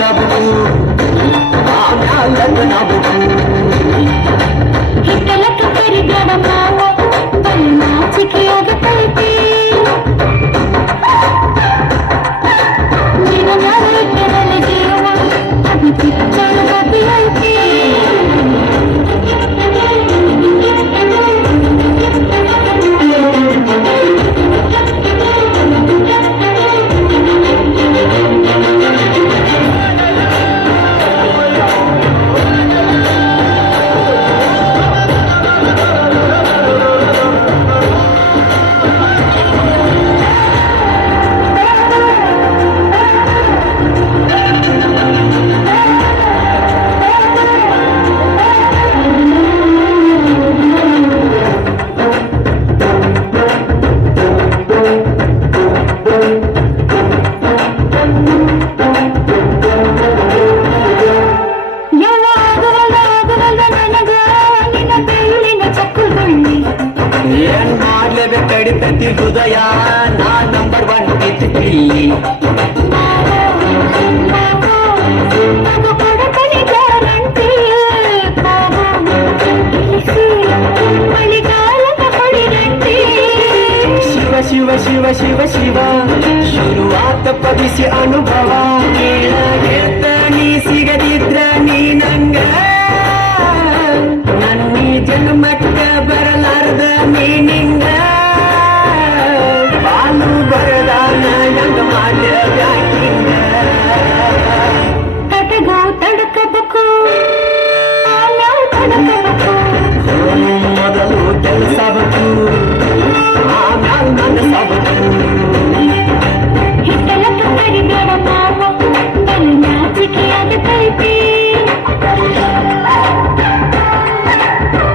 నవ్వుకు ఆ మ్యాలను నవ్వుకు ಏನ್ ಮಾಡ್ಲೇಬೇಕಾಡಿ ಪ್ರತಿ ಹೃದಯ ನಾ ನಂಬರ್ ಒನ್ ಬಿತ್ತಿ ಶಿವ ಶಿವ ಶಿವ ಶಿವ ಶಿವ ಶುರುವಾತ ಪದಿಸಿ ಅನುಭವ ಕೇಳಗೆ